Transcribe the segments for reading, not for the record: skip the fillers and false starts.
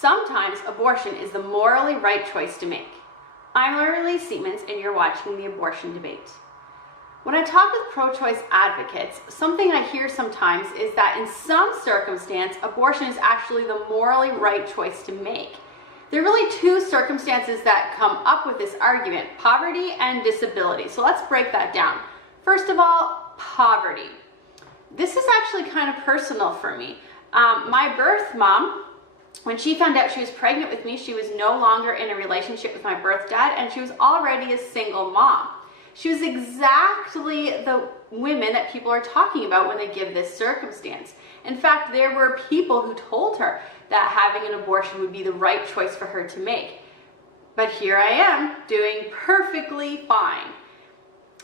Sometimes abortion is the morally right choice to make. I'm Lily Siemens, and you're watching the abortion debate. When I talk with pro-choice advocates, something I hear sometimes is that in some circumstance, abortion is actually the morally right choice to make. There are really two circumstances that come up with this argument: poverty and disability. So let's break that down. First of all, poverty. This is actually kind of personal for me. My birth mom, when she found out she was pregnant with me, she was no longer in a relationship with my birth dad, and she was already a single mom. She was exactly the women that people are talking about when they give this circumstance. In fact, there were people who told her that having an abortion would be the right choice for her to make. But here I am, doing perfectly fine.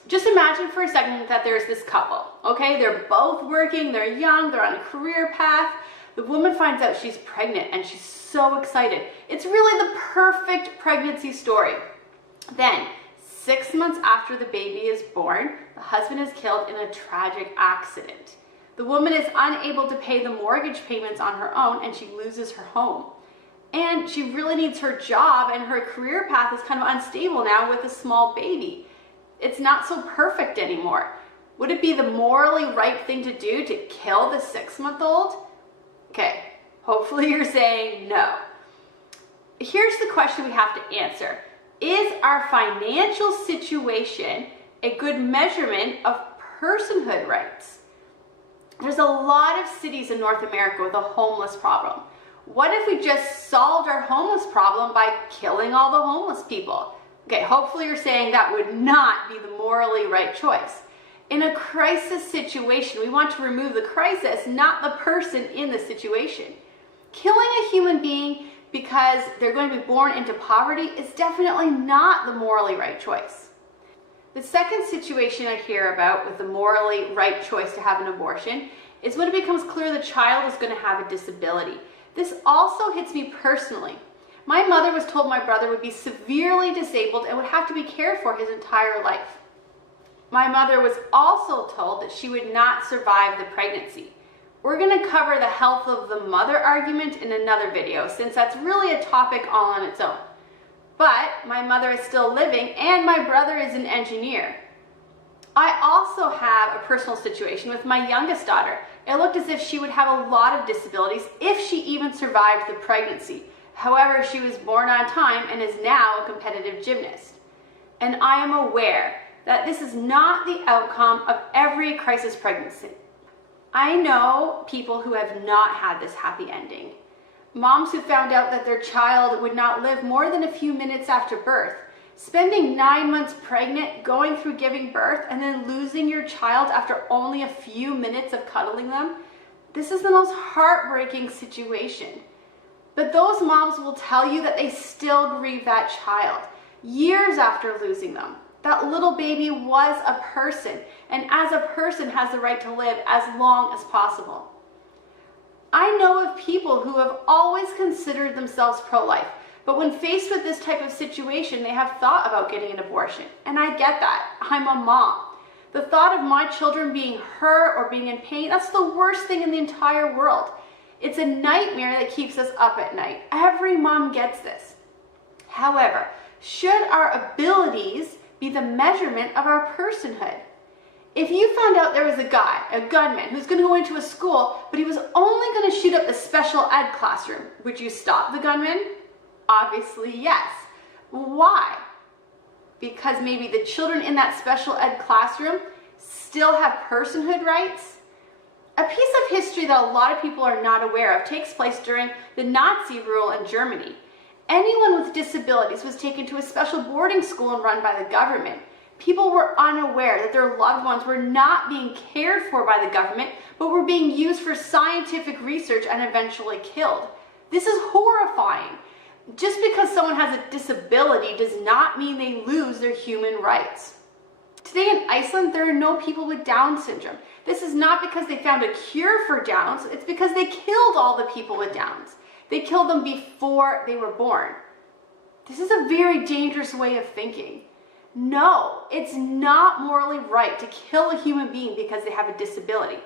Just imagine for a second that there's this couple, okay? They're both working, they're young, they're on a career path. The woman finds out she's pregnant and she's so excited. It's really the perfect pregnancy story. Then, 6 months after the baby is born, the husband is killed in a tragic accident. The woman is unable to pay the mortgage payments on her own, and she loses her home. And she really needs her job, and her career path is kind of unstable now with a small baby. It's not so perfect anymore. Would it be the morally right thing to do to kill the 6-month-old? Okay, hopefully you're saying no. Here's the question we have to answer. Is our financial situation a good measurement of personhood rights? There's a lot of cities in North America with a homeless problem. What if we just solved our homeless problem by killing all the homeless people? Okay, hopefully you're saying that would not be the morally right choice. In a crisis situation, we want to remove the crisis, not the person in the situation. Killing a human being because they're going to be born into poverty is definitely not the morally right choice. The second situation I hear about with the morally right choice to have an abortion is when it becomes clear the child is going to have a disability. This also hits me personally. My mother was told my brother would be severely disabled and would have to be cared for his entire life. My mother was also told that she would not survive the pregnancy. We're going to cover the health of the mother argument in another video, since that's really a topic all on its own. But my mother is still living, and my brother is an engineer. I also have a personal situation with my youngest daughter. It looked as if she would have a lot of disabilities if she even survived the pregnancy. However, she was born on time and is now a competitive gymnast. And I am aware that this is not the outcome of every crisis pregnancy. I know people who have not had this happy ending. Moms who found out that their child would not live more than a few minutes after birth. Spending 9 months pregnant, going through giving birth, and then losing your child after only a few minutes of cuddling them. This is the most heartbreaking situation. But those moms will tell you that they still grieve that child years after losing them. That little baby was a person, and as a person has the right to live as long as possible. I know of people who have always considered themselves pro-life, but when faced with this type of situation, they have thought about getting an abortion. And I get that. I'm a mom. The thought of my children being hurt or being in pain, that's the worst thing in the entire world. It's a nightmare that keeps us up at night. Every mom gets this. However, should our abilities be the measurement of our personhood? If you found out there was a guy, a gunman, who's going to go into a school, but he was only going to shoot up the special ed classroom, would you stop the gunman? Obviously, yes. Why? Because maybe the children in that special ed classroom still have personhood rights? A piece of history that a lot of people are not aware of takes place during the Nazi rule in Germany. Anyone with disabilities was taken to a special boarding school and run by the government. People were unaware that their loved ones were not being cared for by the government, but were being used for scientific research and eventually killed. This is horrifying. Just because someone has a disability does not mean they lose their human rights. Today in Iceland, there are no people with Down syndrome. This is not because they found a cure for Downs, it's because they killed all the people with Downs. They killed them before they were born. This is a very dangerous way of thinking. No, it's not morally right to kill a human being because they have a disability.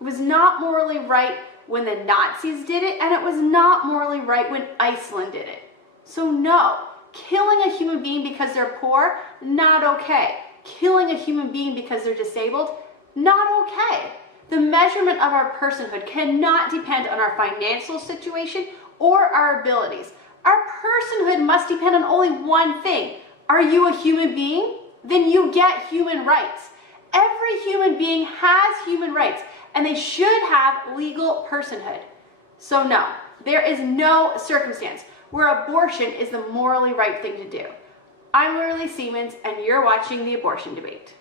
It was not morally right when the Nazis did it, and it was not morally right when Iceland did it. So no, killing a human being because they're poor, not okay. Killing a human being because they're disabled, not okay. The measurement of our personhood cannot depend on our financial situation or our abilities. Our personhood must depend on only one thing. Are you a human being? Then you get human rights. Every human being has human rights, and they should have legal personhood. So no, there is no circumstance where abortion is the morally right thing to do. I'm Literally Siemens, and you're watching The Abortion Debate.